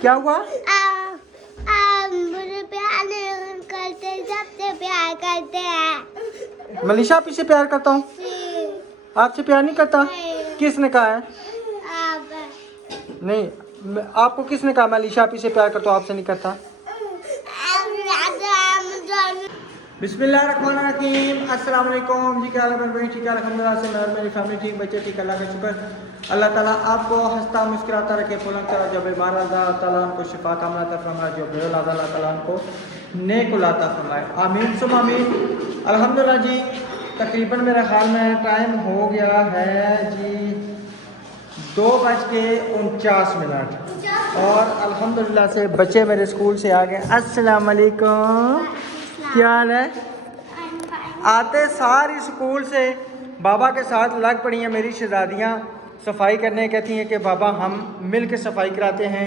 क्या हुआ? मुझे प्यार नहीं करते, सबसे प्यार करते हैं। मनीषा आप से प्यार करता हूँ, आपसे प्यार नहीं करता? किसने कहा है? नहीं, आपको किसने कहा मनीषा आप से प्यार करता हूँ, आपसे नहीं करता? बिस्मिल्लाहिर्रहमानिर्रहीम, अस्सलाम वालेकुम जी। क्या हाल है मेरे भाई? ठीक है अल्हम्दुलिल्लाह से मैं और मेरी फैमिली ठीक, बच्चे ठीक, अल्लाह का शुक्र। अल्लाह ताला आपको हंसता मुस्कुराता रखे, फुलन तरह जो बीमार अल्लाह ताला उनको शिफा कामना फरमाए, जो बेऔलाद अल्लाह ताला उनको नेक औलाद फरमाए, आमीन सुम आमीन। अल्हम्दुलिल्लाह जी, तकरीबन मेरे ख्याल में टाइम हो गया है जी 2:49 और अल्हम्दुलिल्लाह से बच्चे मेरे स्कूल से आ गए। अस्सलाम वालेकुम, क्या हाल है? आते सारी स्कूल से बाबा के साथ लग पड़ी हैं मेरी शहजादियाँ सफाई करने। कहती हैं कि बाबा हम मिल के सफाई कराते हैं।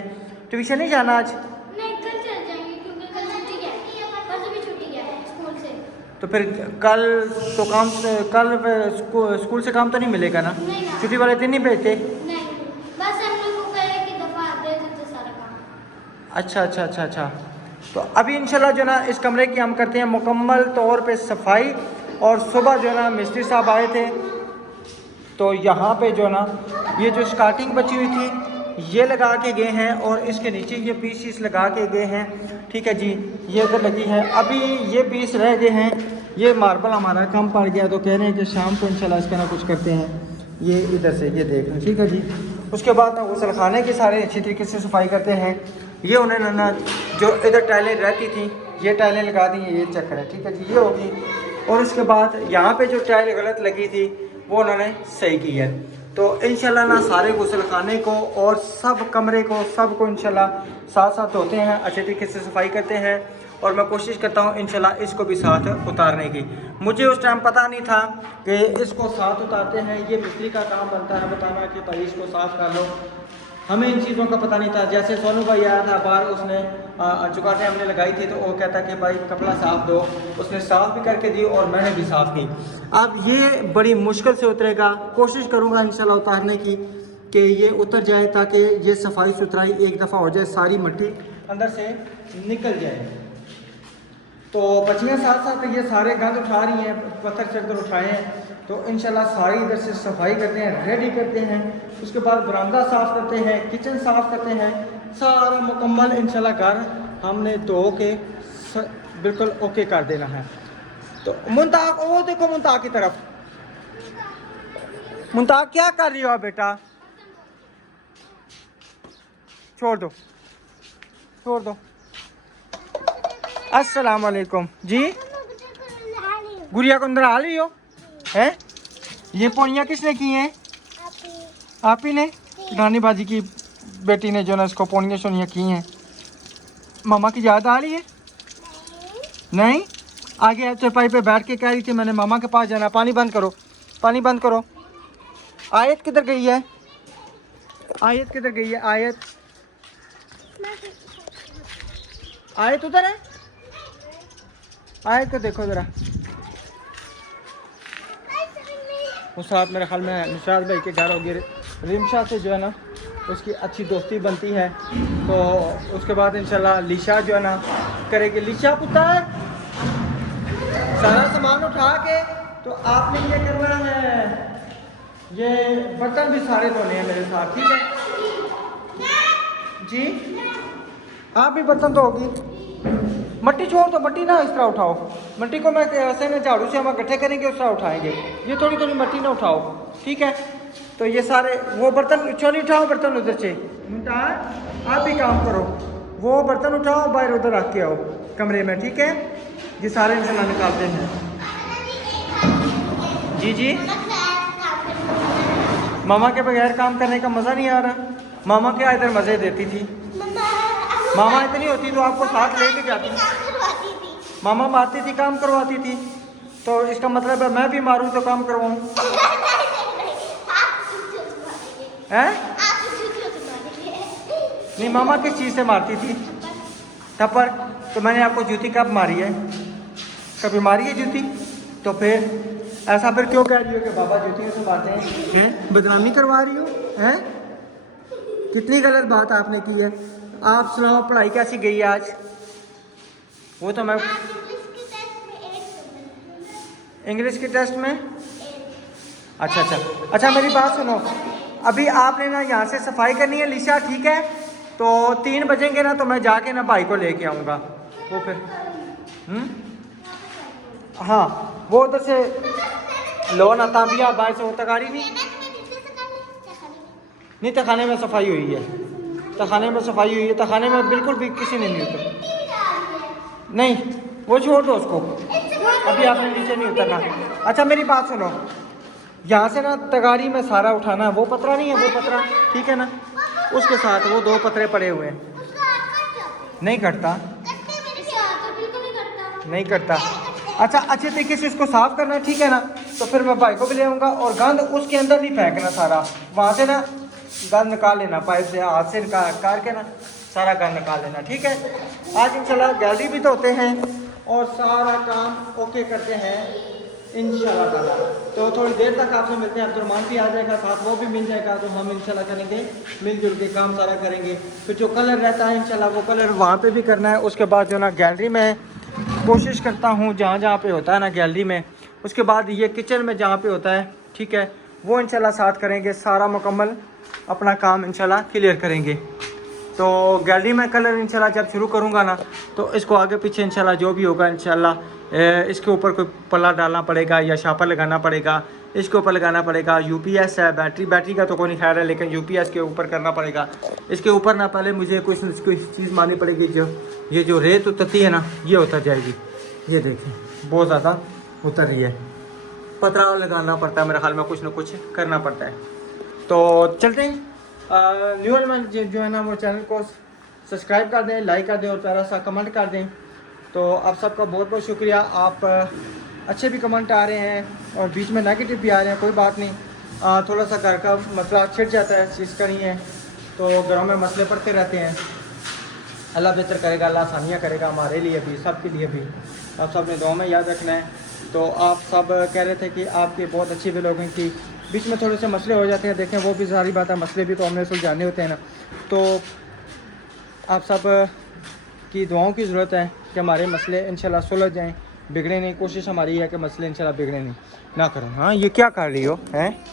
ट्यूशन नहीं जाना आज? नहीं, कल चल जाएंगे क्योंकि कल छुट्टी है, परसों भी छुट्टी है स्कूल से। तो फिर कल तो काम कल स्कूल से काम तो नहीं मिलेगा ना? नहीं ना। छुट्टी वाले दिन नहीं भेजते? नहीं, बस हम लोग को कहे कि दफा दे देते सारा काम। अच्छा। तो अभी इंशाल्लाह जो ना इस कमरे की हम करते हैं मुकम्मल तौर पे सफाई। और सुबह जो है ना मिस्त्री साहब आए थे, तो यहाँ पे जो ना ये जो स्टार्टिंग बची हुई थी ये लगा के गए हैं और इसके नीचे ये पीस लगा के गए हैं। ठीक है जी, ये उधर लगी है। अभी ये पीस रह गए हैं, ये मार्बल हमारा कम पड़ गया, तो कह रहे हैं कि शाम को इंशाल्लाह इसका ना कुछ करते हैं। ये इधर से ये देख लें, ठीक है जी। उसके बाद ना गुसल खाने की सारे अच्छी तरीके से सफाई करते हैं। ये उन्होंने ना जो इधर टाइलें रहती थी ये टाइलें लगा दी हैं, ये चक्कर है, ठीक है जी, ये होगी। और उसके बाद यहाँ पे जो टाइल गलत लगी थी वो उन्होंने सही की है। तो इंशाल्लाह ना सारे गुसल खाने को और सब कमरे को सबको इंशाल्लाह साथ साथ धोते हैं, अच्छे तरीके से सफाई करते हैं। और मैं कोशिश करता हूँ इंशाल्लाह इसको भी साथ उतारने की। मुझे उस टाइम पता नहीं था कि इसको साथ उतारते हैं, ये मिस्त्री का काम बनता है बताना कि भाई इसको साफ़ कर लो। हमें इन चीज़ों का पता नहीं था। जैसे सोनू भाई आया था बाहर, उसने चुगाटें हमने लगाई थी तो वो कहता कि भाई कपड़ा साफ़ दो, उसने साफ़ भी करके दी और मैंने भी साफ़ की। अब ये बड़ी मुश्किल से उतरेगा, कोशिश करूँगा इंशाल्लाह उतारने की कि ये उतर जाए ताकि ये सफाई सुथराई एक दफ़ा हो जाए, सारी मिट्टी अंदर से निकल जाए। तो बच्चियाँ साथ साथ ये सारे गंद उठा रही हैं, पत्थर चढ़कर उठाए हैं, तो इंशाल्लाह सारी इधर से सफाई करते हैं, रेडी करते हैं। उसके बाद बरामदा साफ़ करते हैं, किचन साफ़ करते हैं, सारा मुकम्मल इंशाल्लाह घर हमने धो के बिल्कुल ओके कर देना है। तो मुंताक, वो देखो मुंताक की तरफ। मुंताक क्या कर रही हो बेटा? छोड़ दो। अस्सलाम वालेकुम जी। गुड़िया को अंदर आ रही हो हैं? ये पौड़ियाँ किसने की हैं? आप ही ने? रानी बाजी की बेटी ने जो ना इसको पौड़ियाँ शोनियाँ की हैं। मामा की याद आ रही है? नहीं? आगे आप चरपाई पे बैठ के कह रही थी मैंने मामा के पास जाना। पानी बंद करो। आयत किधर गई है? आयत उधर है। आयत को देखो ज़रा। उस साथ मेरे ख्याल में निशाद भाई के घर होगी। रिमशा से जो है ना उसकी अच्छी दोस्ती बनती है, तो उसके बाद इंशाल्लाह लिशा जो है ना करेगी। लिशा पुत्र सारा सामान उठा के तो आपने ये करना है, ये बर्तन भी सारे धोने हैं मेरे साथ, ठीक है जी? आप भी बर्तन धोगी? मट्टी छोड़ दो, मट्टी ना इस तरह उठाओ। मट्टी को मैं ऐसे में झाड़ू से हम इकट्ठे करेंगे उस तरह उठाएंगे। ये थोड़ी मट्टी ना उठाओ, ठीक है? तो ये सारे वो बर्तन चोली उठाओ, बर्तन उधर से आप भी काम करो, वो बर्तन उठाओ बाहर उधर रख के आओ कमरे में, ठीक है? ये सारे इंशाल्लाह निकालते हैं जी। मामा के बगैर काम करने का मज़ा नहीं आ रहा। मामा क्या इधर मज़े देती थी। मामा इतनी होती तो आपको साथ लेके जाती। मामा मारती थी, काम करवाती थी, तो इसका मतलब है मैं भी मारूं तो काम करवाऊं? हैं? नहीं, मामा किस चीज़ से मारती थी? थप्पड़? तो मैंने आपको जूती कब मारी है? कभी मारी है जूती? तो फिर ऐसा फिर क्यों कह रही हो कि बाबा जूतियों से मारते हैं? बदनामी करवा रही हो हैं? कितनी गलत बात आपने की है। आप सुनाओ पढ़ाई कैसी गई आज? वो तो मैं इंग्लिश के टेस्ट में अच्छा मेरी बात सुनो, अभी आपने ना यहाँ से सफाई करनी है लिशा, ठीक है? तो 3 बजेंगे ना तो मैं जाके ना भाई को लेके आऊँगा। वो फिर हाँ वो उधर से लो ना ताबिया भाई से वो तगाड़ी नहीं तखाने में सफाई हुई है, तखाने में सफाई हुई है, तखाने में बिल्कुल भी किसी ने नहीं उतर नहीं, वो छोड़ दो उसको, अभी आपने नीचे नहीं उतरना। अच्छा मेरी बात सुनो, यहाँ से ना तगाड़ी में सारा उठाना है, वो पतरा नहीं है, वो पतरा ठीक है ना, उसके साथ वो 2 पतरे पड़े हुए हैं। नहीं कटता नहीं कटता। अच्छा अच्छे तरीके से इसको साफ करना है, ठीक है ना? तो फिर मैं भाई को भी ले आऊँगा और गंद उसके अंदर नहीं फेंकना, सारा वहाँ से ना गंद निकाल लेना, पाइप से हाथ से निकाल के ना सारा गंद निकाल लेना, ठीक है? आज इंशाल्लाह गैलरी भी धोते हैं और सारा काम ओके करते हैं इंशाल्लाह ताला। तो थोड़ी देर तक आपसे मिलते हैं, अब्दुर्रहमान भी आ जाएगा साथ, वो भी मिल जाएगा, तो हम इंशाल्लाह करेंगे मिलजुल के काम सारा करेंगे। फिर जो कलर रहता है इंशाल्लाह वो कलर वहाँ पे भी करना है। उसके बाद जो ना गैलरी में कोशिश करता हूँ जहाँ जहाँ पे होता है ना गैलरी में, उसके बाद ये किचन में जहाँ पे होता है, ठीक है, वो इंशाल्लाह साथ करेंगे, सारा मुकम्मल अपना काम इंशाल्लाह क्लियर करेंगे। तो गैलरी में कलर इंशाल्लाह जब शुरू करूँगा ना तो इसको आगे पीछे इंशाल्लाह जो भी होगा इंशाल्लाह इसके ऊपर कोई पल्ला डालना पड़ेगा या शापर लगाना पड़ेगा, इसके ऊपर लगाना पड़ेगा। यूपीएस है, बैटरी का तो कोई नहीं ख्याल है, लेकिन यूपीएस के ऊपर करना पड़ेगा। इसके ऊपर ना पहले मुझे कोई चीज़ मारनी पड़ेगी, जो ये जो रेत उतरती है ना ये उतर जाएगी। ये देखें बहुत ज़्यादा उतर रही है, पतरा लगाना पड़ता है, मेरे ख्याल में कुछ ना कुछ करना पड़ता है। तो चलते हैं, न्यू एलिमेंट जो है ना वो चैनल को सब्सक्राइब कर दें, लाइक कर दें और प्यारा सा कमेंट कर दें। तो आप सबका बहुत बहुत शुक्रिया। आप अच्छे भी कमेंट आ रहे हैं और बीच में नेगेटिव भी आ रहे हैं, कोई बात नहीं, थोड़ा सा घर का मसला छिड़ जाता है, चीज़ का नहीं है, तो घरों में मसले पड़ते रहते हैं। अल्लाह बेहतर करेगा, अल्लाह आसानियाँ करेगा हमारे लिए भी, सबके लिए भी। आप सब ने दुआ में याद रखना है। तो आप सब कह रहे थे कि आपकी बहुत अच्छी व्लॉगिंग थी, बीच में थोड़े से मसले हो जाते हैं, देखें वो भी सारी बात है, मसले भी तो हमने सुलझाने होते हैं ना। तो आप सब की दुआओं की ज़रूरत है कि हमारे मसले इंशाल्लाह सुलझ जाएं, बिगड़े नहीं। कोशिश हमारी है कि मसले इंशाल्लाह बिगड़े नहीं ना करो। हाँ ये क्या कर रही हो हैं?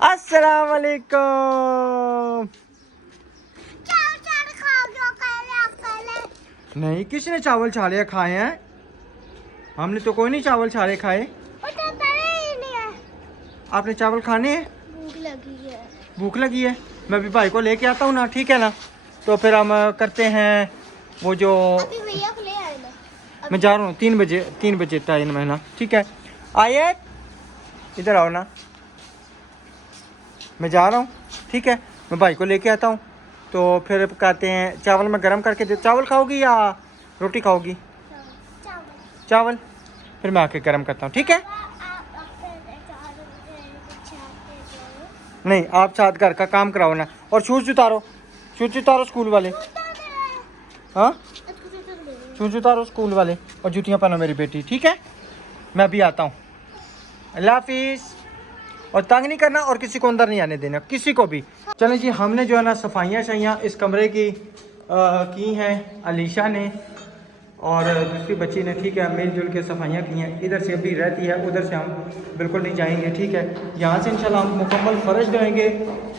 अस्सलाम वालेकुम। नहीं किसने चावल छाले खाए हैं? हमने तो कोई नहीं चावल छाले खाए। आपने चावल खाने हैं? भूख लगी है। भूख लगी है, मैं भी भाई को लेके आता हूँ ना, ठीक है ना? तो फिर हम करते हैं वो जो अभी भैया को ले आए ना। मैं जा रहा हूँ 3 बजे टाइम है ना, ठीक है? आइए इधर आओ ना, मैं जा रहा हूँ, ठीक है? मैं भाई को लेके आता हूँ। तो फिर कहते हैं चावल मैं गर्म करके दे। चावल खाओगी या रोटी खाओगी? चावल फिर मैं आके गर्म करता हूँ, ठीक है? नहीं आप साथ घर का काम कराओ ना, और शूज़ उतारो स्कूल वाले। हाँ शूज़ उतारो स्कूल वाले और जूतियाँ पहनो मेरी बेटी, ठीक है? मैं अभी आता हूँ, अल्लाह हाफिज़। और तंग नहीं करना और किसी को अंदर नहीं आने देना, किसी को भी। चलें जी, हमने जो है ना सफाइयाँ शैयाँ इस कमरे की हैं अलीशा ने और दूसरी बच्ची ने, ठीक है? मिलजुल के सफाइयाँ की हैं। इधर से अभी रहती है, उधर से हम बिल्कुल नहीं जाएंगे, ठीक है? यहाँ से इंशाल्लाह हम मुकम्मल फ़र्श धोएंगे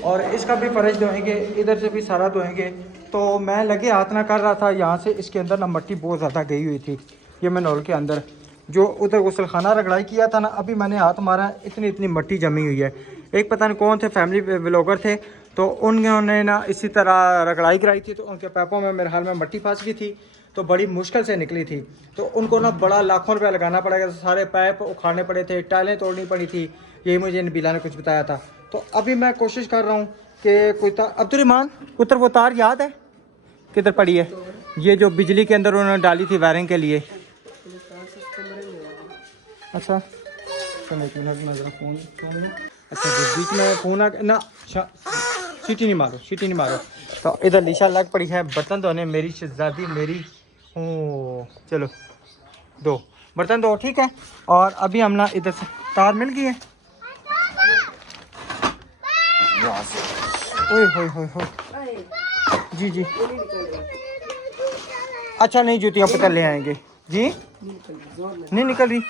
और इसका भी फ़र्श धोएंगे, इधर से भी सारा धोएंगे। तो मैं लगे हाथ ना कर रहा था, यहाँ से इसके अंदर ना मिट्टी बहुत ज़्यादा गई हुई थी, ये मनोल के अंदर जो उधर गुसलखाना रगड़ाई किया था ना, अभी मैंने हाथ मारा, इतनी मिट्टी जमी हुई है। एक पता नहीं कौन थे, फैमिली व्लॉगर थे, तो उन्होंने ना इसी तरह रगड़ाई कराई थी, तो उनके पैपों में मेरे हाल में मिट्टी फंस गई थी, तो बड़ी मुश्किल से निकली थी। तो उनको ना बड़ा लाखों रुपया लगाना पड़ेगा, सारे पाइप उखाड़ने पड़े थे, टाइलें तोड़नी पड़ी थी, यही मुझे नबीला ने कुछ बताया था। तो अभी मैं कोशिश कर रहा हूँ कि कोई अब्दुर्रहमान उतर वो तार याद है किधर पड़ी है? ये जो बिजली के अंदर उन्होंने डाली थी वायरिंग के लिए। अच्छा फ़ोन अच्छा बीच में फ़ोन ना सीटी नहीं मारो। तो इधर लीशा लग पड़ी है बर्तन धोने, मेरी शहजादी मेरी। ओ चलो दो बर्तन दो, ठीक है? और अभी हम ना इधर से तार मिल गई है, ओए होए होए होए जी जी। अच्छा नहीं, जूतियाँ पुत्र ले आएंगे जी। नहीं निकल रही।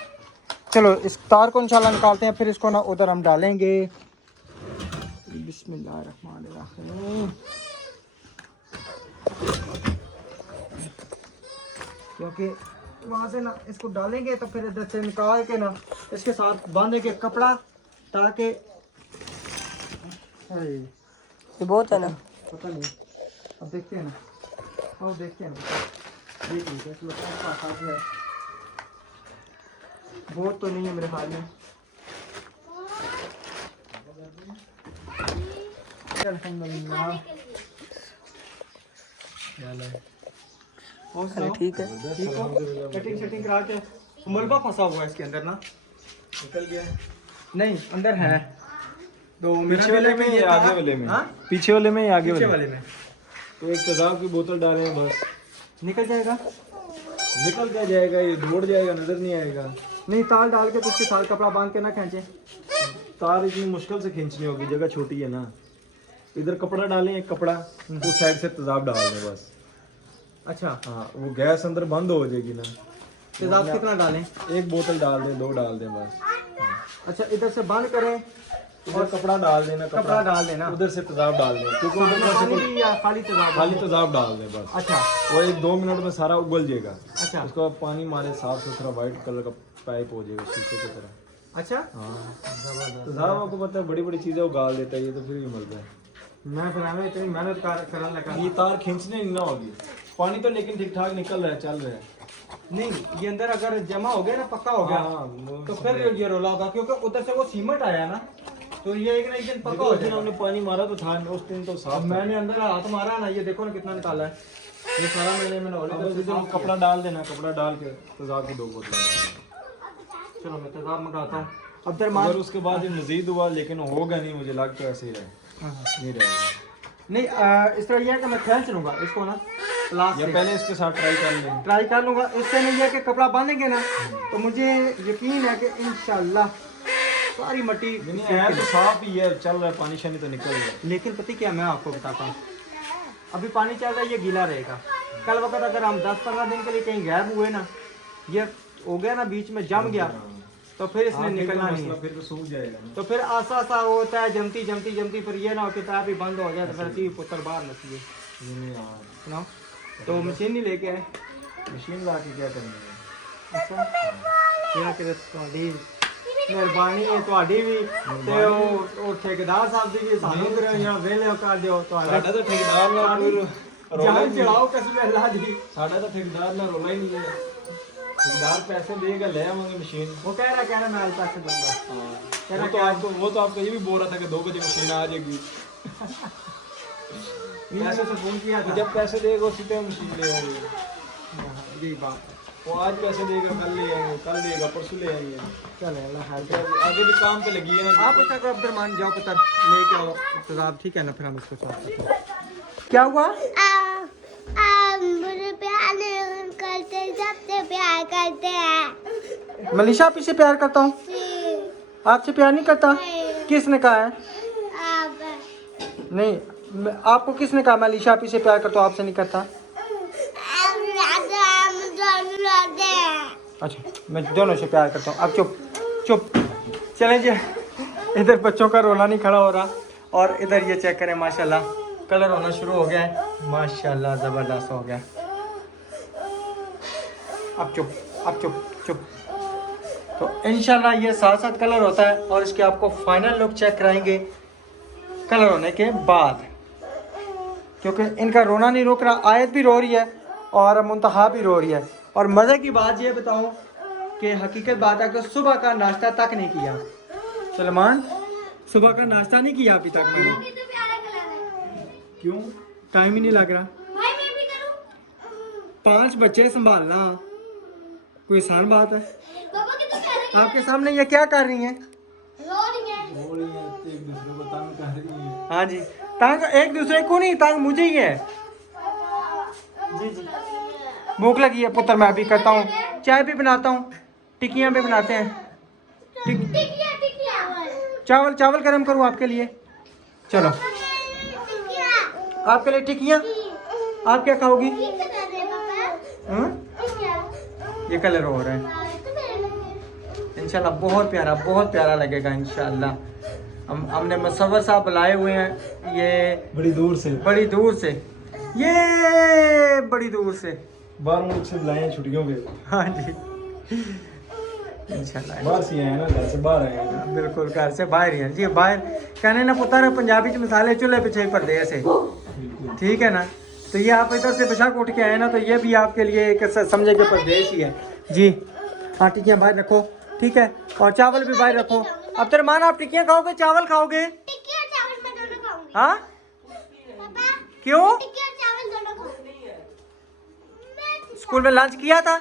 चलो इस तार को इंशाल्लाह निकालते हैं, फिर इसको ना उधर हम डालेंगे। बिस्मिल्लाहिर्रहमानिर्रहीम। क्योंकि वहाँ से ना इसको डालेंगे तो फिर इधर से निकाल के ना इसके साथ बांधेंगे कपड़ा, ताकि ये बहुत है ना, पता नहीं, अब देखते हैं ना, अब देखते हैं ना, देख लीजिए इसमें कौन सा है, बहुत तो नहीं है मेरे ख्याल में। अल्हम्दुलिल्लाह। और ठीक है, ठीक हो? कटिंग शटिंग करा के मलबा फंसा हुआ है इसके अंदर ना, निकल गया है। नहीं अंदर है, तो पीछे वाले में या आगे वाले में? पीछे वाले में या आगे वाले में? तो एक तेजाब की बोतल डालें बस, निकल जाएगा। निकल क्या जाएगा, ये दौड़ जाएगा, नजर नहीं आएगा। नहीं तार डाल के तो उसके साथ कपड़ा बांध के ना खींचे। तार इतनी मुश्किल से खींचनी होगी, जगह छोटी है ना। इधर कपड़ा डालें, एक कपड़ा उस साइड से तेजाब डाल दें बस। अच्छा हाँ, वो गैस अंदर बंद हो जाएगी ना। तेजाब कितना डालें? एक बोतल डाल दें, 2 डाल दें बस। अच्छा इधर से बंद करें और कपड़ा डाल देना, कपड़ा डाल देना, उधर से तेजाब डाल दें, क्योंकि उधर से या खाली तेजाब? खाली तेजाब डाल दें बस। अच्छा और 1-2 मिनट में सारा उबल जाएगा। अच्छा उसके बाद पानी मारे, साफ सुथरा व्हाइट कलर का पाइप हो जाएगा शीशे की तरह। अच्छा हाँ, तेजाब आपको पता है बड़ी बड़ी चीजें उगाल देता है, ये तो फिर भी मर जाए। मैं फिर हमें इतनी मेहनत करने लगा। ये तार खींचने नहीं ना होगी, पानी तो लेकिन ठीक ठाक निकल रहा है, चल रहा है। नहीं ये अंदर अगर जमा हो गया ना, पक्का हो गया, हाँ, तो फिर ये रोला होगा, क्योंकि उधर से वो सीमेंट आया ना, तो ये एक ना एक दिन पक्का हो जाएगा। हमने पानी मारा तो था उस दिन तो साफ। मैंने अंदर हाथ मारा ना, ये देखो ना कितना निकाला है, ये सारा मैंने अब कपड़ा डाल देना, कपड़ा डाल के तेजाब की 2 बोतल। चलो मैं तेजाब मंगाता हूँ अब अगर उसके बाद ये मजीद हुआ, लेकिन होगा नहीं, मुझे लगता है ऐसे ही है, नहीं रहेगा। नहीं इस तरह यह है कि मैं खींच लूँगा इसको ना प्लास या से, पहले इसके साथ ट्राई कर लूँगा। इससे नहीं है कि कपड़ा बांधेंगे ना, तो मुझे यकीन है कि इंशाल्लाह सारी मट्टी है तो साफ ही है, चल रहा है, पानी शानी तो निकल रहा है। लेकिन पता क्या मैं आपको बताता हूँ, अभी पानी चल रहा है, ये गीला रहेगा। कल वक्त अगर हम 10-15 दिन के लिए कहीं गायब हुए ना, ये हो गया ना बीच में जम गया, तो फिर इसने निकलना नहीं है, फिर तो सूख जाएगा ना। तो फिर आसा सा होता है, जमती जमती जमती, फिर ये ना हो कि पैप ही बंद हो जाए तो फिर सी पुत्र बाहर नसीए सुनाओ। तो मशीन नहीं लेके आए, मशीन ला के क्या करना है। अच्छा ये कि ਤੁਹਾਡੀ ਮਿਹਰਬਾਨੀ ਹੈ ਤੁਹਾਡੀ ਵੀ ਤੇ ਉਹ ਠੇਕੇਦਾਰ ਸਾਹਿਬ ਦੀ ਵੀ, ਸਾਨੂੰ ਫਿਰ ਜਾਂ ਵੇਲੇ ਕਰ ਦਿਓ ਤੁਹਾਡਾ ਸਾਡਾ ਤਾਂ ਠੇਕੇਦਾਰ ਨਾਲ ਕੋਈ ਜਾਨ ਚਲਾਓ ਕਸਮ ਅੱਲਾਹ ਦੀ। ਸਾਡਾ ਤਾਂ ਠੇਕੇਦਾਰ ਨਾਲ ਰੋਲਾ ਹੀ नहीं है। ठेकेदार पैसे देगा, ले आवांगे मशीन। वो कह रहा मैं पैसे दूंगा। कह रहा वो तो आपको ये भी बोल रहा था कि 2 बजे मशीन आ जाएगी। पैसे से फोन किया था, जब पैसे देगा उसी टाइम मशीन ले आएंगे। यही बात है। वो आज पैसे देगा, कल ले आएंगे, कल देगा, परसों ले आएंगे। चले अल्लाह खैर करे। आगे भी काम पे लगी है। आप उसका को अब्दुलरहमान जाओ पुत्र लेके आओ तेजाब, ठीक है ना, फिर हम इसको साफ करते हैं। क्या हुआ? मुझे प्यार नहीं करते, सबसे प्यार करते हैं। मनीषा आप से प्यार करता हूँ, आपसे प्यार नहीं करता? किसने कहा है? आप नहीं आपको किसने कहा मैं अलीशा आप से प्यार करता हूँ, आपसे नहीं करता? अच्छा मैं दोनों से प्यार करता हूँ। अब चुप चुप चलें जी। इधर बच्चों का रोना नहीं खड़ा हो रहा, और इधर ये चेक करें माशाल्लाह कलर होना शुरू हो गया है, माशाल्लाह ज़बरदस्त हो गया। अब चुप चुप। तो इंशाल्लाह ये साथ साथ कलर होता है, और इसके आपको फाइनल लुक चेक कराएंगे कलर होने के बाद, क्योंकि इनका रोना नहीं रुक रहा, आयत भी रो रही है और मुंतहा भी रो रही है। और मज़े की बात ये बताऊं कि हकीकत बात है कि सुबह का नाश्ता तक नहीं किया सलमान, सुबह का नाश्ता नहीं किया अभी तक मैंने। क्यों? टाइम ही नहीं लग रहा। 5 बच्चे संभालना कोई आसान बात है? आपके सामने ये क्या कर रही हैं? एक दूसरे को तंग कर रही है। हाँ जी, तंग एक दूसरे को नहीं, तंग मुझे ही है। जी जी भूख लगी है पुत्र, मैं अभी करता हूँ, चाय भी बनाता हूँ, टिक्कियाँ भी बनाते हैं। चावल गरम करूँ आपके लिए? चलो आपके लिए टिक्कियाँ, आप क्या खाओगी? ये क्या कर रहे हैं पापा? हाँ? क्या? ये कलर हो रहा है तो मेरे इंशाल्लाह, बहुत प्यारा लगेगा इंशाल्लाह। हमने मुसव्वर साहब बुलाए हुए हैं, ये बड़ी दूर से बड़ी दूर से, ये बड़ी दूर से, 12 मुल्क से बुलाए हैं छुट्टियों पे। हाँ जी इंशाल्लाह। बाहर से आए हैं ना, घर से बाहर आए हैं। बिल्कुल घर से बाहर ही है जी, बाहर कहने ना पुत्र पंजाबी च मिसाले चूल्हे पीछे परदेस है, बिल्कुल। ठीक है ना। तो ये आप इधर से पेशाक उठ के आए ना, तो ये भी आपके लिए एक समझे कि परदेश ही है जी। हाँ टिक्कियाँ बाहर रखो, ठीक है, और चावल भी बाहर रखो। अब तेरे मान आप टिक्कियाँ खाओगे चावल खाओगे? टिक्की और चावल मैं दोनों खाऊंगी। हाँ पापा क्यों? टिक्की और चावल दोनों खाऊंगी। मैं स्कूल में लंच किया था,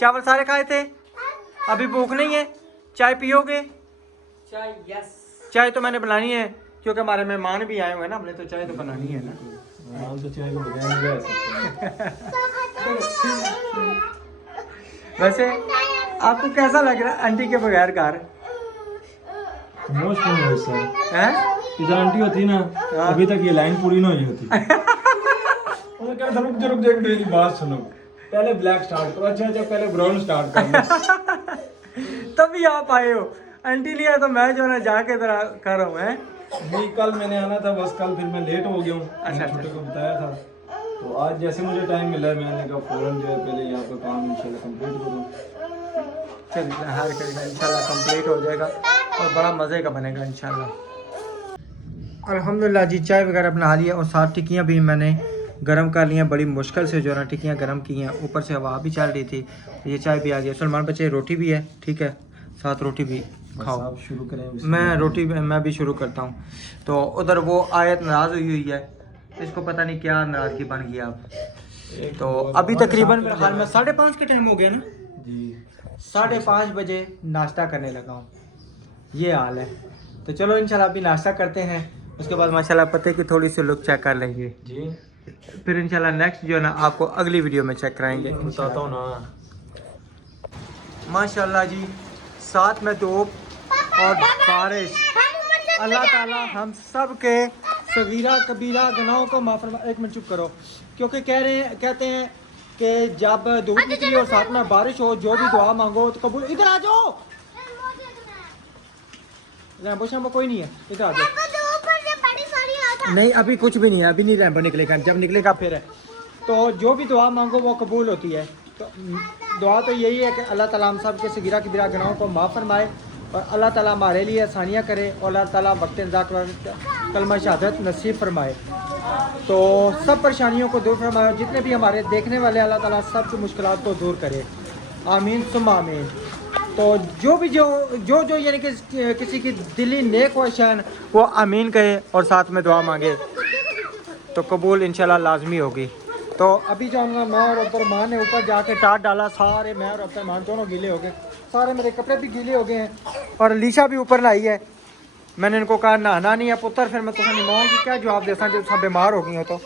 चावल सारे खाए थे, अभी भूख नहीं है, चाय पियोगे? चाय यस। चाय तो मैंने बनानी है क्योंकि हमारे मेहमान भी आए हुए हैं ना, हमने तो चाय तो बनानी है ना। हम तो चाय को बगैर नहीं रह सकते। वैसे आपको कैसा लग रहा है आंटी के बगैर घर? मोस्ट नहीं सर, हैं? इधर आंटी होती ना, अभी तक ये लाइन पूरी ना हुई होती। उन्होंने कहा था रुक जा मेरी बात सुनो, पहले ब्लैक स्टार्ट करो। अच्छा पहले ब्राउन स्टार्ट कर लो। तभी आप आए हो, आंटी नहीं है तो मैं जो है ना जाके इधर कर रहा हूँ। हैं? नहीं कल मैंने आना था, बस कल फिर मैं लेट हो गया हूँ। अच्छा। छोटे को बताया था, तो आज जैसे मुझे टाइम मिला है मैंने कहा फौरन जो है पहले यहाँ पर काम इंशाल्लाह कंप्लीट करूँ। चलिए हर करेगा इंशाल्लाह, कंप्लीट हो जाएगा और बड़ा मज़े का बनेगा इंशाल्लाह। अल्हम्दुलिल्लाह जी, चाय वगैरह बना लिया और 7 टिक्कियाँ भी मैंने गरम कर ली हैं। बड़ी मुश्किल से जो है ना टिक्कियाँ गरम की हैं, ऊपर से हवा भी चल रही थी। ये चाय भी आ गई। सलमान बच्चे रोटी भी है, ठीक है, साथ रोटी भी खाओ। आप शुरू करें। मैं रोटी मैं भी शुरू करता हूँ। तो उधर वो आयत नाराज़ हुई है, इसको पता नहीं क्या नाराज़गी बन गई आप। तो अभी तकरीबन मेरे ख्याल में 5:30 के टाइम हो गया ना जी, 5:30 बजे नाश्ता करने लगा हूँ, ये हाल है। तो चलो इंशाल्लाह अभी नाश्ता करते हैं, उसके बाद माशाल्लाह पते की थोड़ी सी लुक चेक कर लेंगे जी फिर इंशाल्लाह नेक्स्ट जो है ना आपको अगली वीडियो में चेक कराएंगे। बताता हूँ ना। माशाल्लाह जी, साथ में धूप और बारिश, अल्लाह ताला हम सब के सगीरा कबीरा गुनाहों को माफ़ फरमा। एक मिनट चुप करो, क्योंकि कहते हैं कि जब धूप निकली और साथ में बारिश हो, जो भी दुआ मांगो तो कबूल। इधर आ जाओ, रैम्बो शैम्बो कोई नहीं है, इधर आ जाओ। नहीं अभी कुछ भी नहीं है, अभी नहीं रैम्बो निकलेगा, जब निकलेगा फिर है। तो जो भी दुआ मांगो वो कबूल होती है। तो दुआ तो यही है कि अल्लाह ताला हम सब के सगीरा कबीरा गुनाहों को माफ़ फरमाए और अल्लाह ताला हमारे लिए आसानियाँ करे और अल्लाह ताला वक्त कलमा शहादत नसीब फरमाए। तो सब परेशानियों को दूर फरमाए, जितने भी हमारे देखने वाले अल्लाह ताला सब की मुश्किलात को दूर करे, आमीन सुम्मा आमीन। तो जो भी जो यानी कि किसी की दिली नेक ख्वाहिश है वो आमीन कहे और साथ में दुआ मांगे तो कबूल इंशाल्लाह लाजमी होगी। तो अभी जाऊँगा मैं और अब्दुर्रहमान ने ऊपर जाके टाट डाला, सारे मैं और अब्दुर्रहमान दोनों गीले हो गए, सारे मेरे कपड़े भी गीले हो गए हैं और अलीशा भी ऊपर नहाई है। मैंने इनको कहा नहाना नहीं है पुत्र, फिर मैं तुम्हें निमाऊँ की क्या जवाब देता जब सब बीमार हो गई हो तो।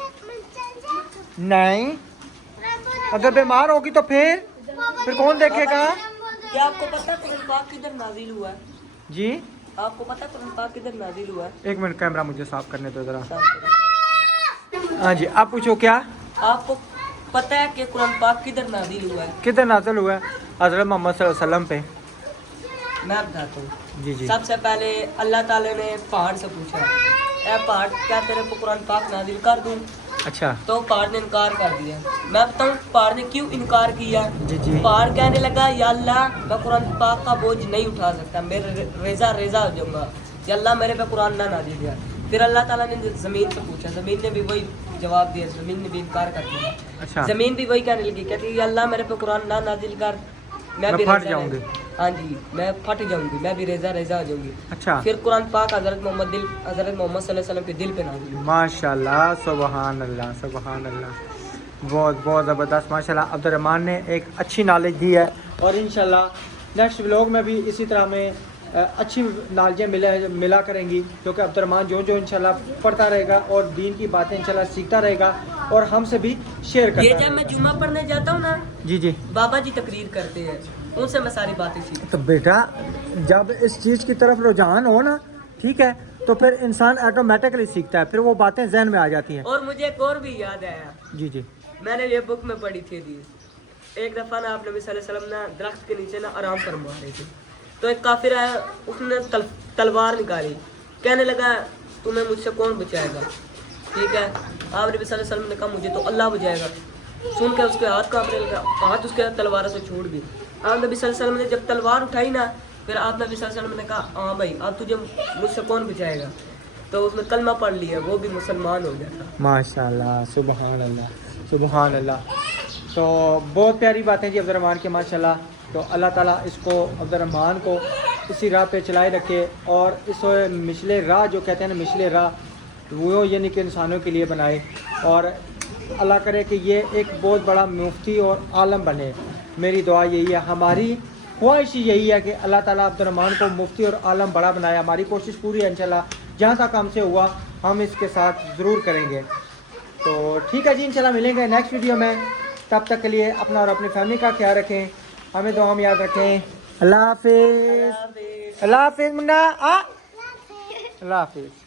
नहीं अगर बीमार होगी तो फिर कौन देखेगा? क्या आपको पता कुरान पाक किधर नाजिल हुआ है? जी आपको पता कुरान पाक किधर नाजिल हुआ है? एक मिनट, कैमरा मुझे साफ करने दो जरा। साफ करो। हाँ जी आप पूछो क्या? आपको पता है कि कुरान पाक किधर नाजिल हुआ है? किधर नाज़िल हुआ है? हज़रत मोहम्मद सल्लल्लाहु अलैहि वसल्लम पे। मैं बताता हूँ। जी जी सबसे पहले अल्लाह ताला ने पहाड़ से पूछा, ए पहाड़ क्या तेरे को कुरान पाक नाजिल कर दूँ? अच्छा तो पहाड़ ने इनकार कर दिया। मैं बताऊँ पहाड़ ने क्यों इनकार किया? जी जी पहाड़ कहने लगा या अल्लाह मैं कुरान पाक का बोझ नहीं उठा सकता, मेरे रेजा हो जाऊंगा, या अल्लाह मेरे पे कुरान ना नाजिल किया। फिर अल्लाह ताला ने ज़मीन से पूछा, ज़मीन ने भी वही जवाब दिया, ज़मीन ने भी इनकार कर दिया। अच्छा ज़मीन भी वही कहने लगी, कहती या अल्लाह मेरे पे कुरान ना नाजिल कर, मैं भी फट रेजा जाऊंगी। हाँ जी मैं फट जाऊंगी, मैं भी रेजा हो जाऊंगी। अच्छा फिर कुरान पाक हज़रत मोहम्मद सल्लल्लाहु अलैहि वसल्लम के दिल पे नाजिल हुआ। माशाल्लाह सुबहान अल्लाह सुबहान अल्लाह, बहुत ज़बरदस्त। माशाल्लाह अब्दुर्रहमान ने एक अच्छी नॉलेज दी है और इंशाल्लाह नेक्स्ट व्लॉग में भी इसी तरह में अच्छी नॉलेजें मिला करेंगी, क्योंकि अब्दुर्रहमान जो इंशाल्लाह पढ़ता रहेगा और दीन की बातें इंशाल्लाह सीखता रहेगा और हमसे भी शेयर करता ये रहेगा। जब मैं जुम्मा पढ़ने जाता हूँ ना, जी जी बाबा जी तकरीर करते हैं, उनसे मैं सारी बातें सीखता तो बेटा जब इस चीज़ की तरफ रुझान हो ना, ठीक है, तो फिर इंसान ऑटोमेटिकली सीखता है, फिर वो बातें जहन में आ जाती हैं। और मुझे एक और भी याद आया, जी जी। मैंने ये बुक में पढ़ी थी दी। एक दफ़ा ना आप नबी सल्लल्लाहु अलैहि वसल्लम ना दरख्त के नीचे ना आराम फरमा रहे थे, तो एक काफिर आया, उसने तलवार निकाली, कहने लगा तुम्हें मुझसे कौन बचाएगा। ठीक है, आप नबी सल्लल्लाहु अलैहि वसल्लम ने कहा मुझे तो अल्लाह बचाएगा। सुन के उसके हाथ कांपने लगा, हाथ उसके तलवार से छूट गई। आप नबी सल्लल्लाहु अलैहि वसल्लम ने जब तलवार उठाई ना, फिर आप नबी सल्लल्लाहु अलैहि वसल्लम ने कहा हाँ भाई अब तुझे मुझसे कौन बचाएगा। तो उसने कलमा पढ़ लिया, वो भी मुसलमान हो गया था। माशाल्लाह, सुबहान अल्लाह, सुबहान अल्लाह। तो बहुत प्यारी बातें जी अब्दुर्रहमान के, माशाल्लाह। तो अल्लाह ताला इसको अब्दुर्रहमान को इसी राह पे चलाए रखे, और इस मिशले राह जो कहते हैं ना, मिशले राह वो यानी कि इंसानों के लिए बनाए, और अल्लाह करे कि ये एक बहुत बड़ा मुफ्ती और आलम बने। मेरी दुआ यही है, हमारी ख्वाहिश यही है कि अल्लाह ताला अब्दुर्रहमान को मुफ्ती और आलम बड़ा बनाए। हमारी कोशिश पूरी है इंशाल्लाह, जहाँ तक हमसे हुआ हम इसके साथ ज़रूर करेंगे। तो ठीक है जी, इंशाल्लाह मिलेंगे नेक्स्ट वीडियो में। तब तक के लिए अपना और अपनी फैमिली का ख्याल रखें, हमें दुआ में याद रखें। अल्लाह हाफिज़, अल्लाह हाफिज़ मुन्ना, अल्लाह हाफिज़।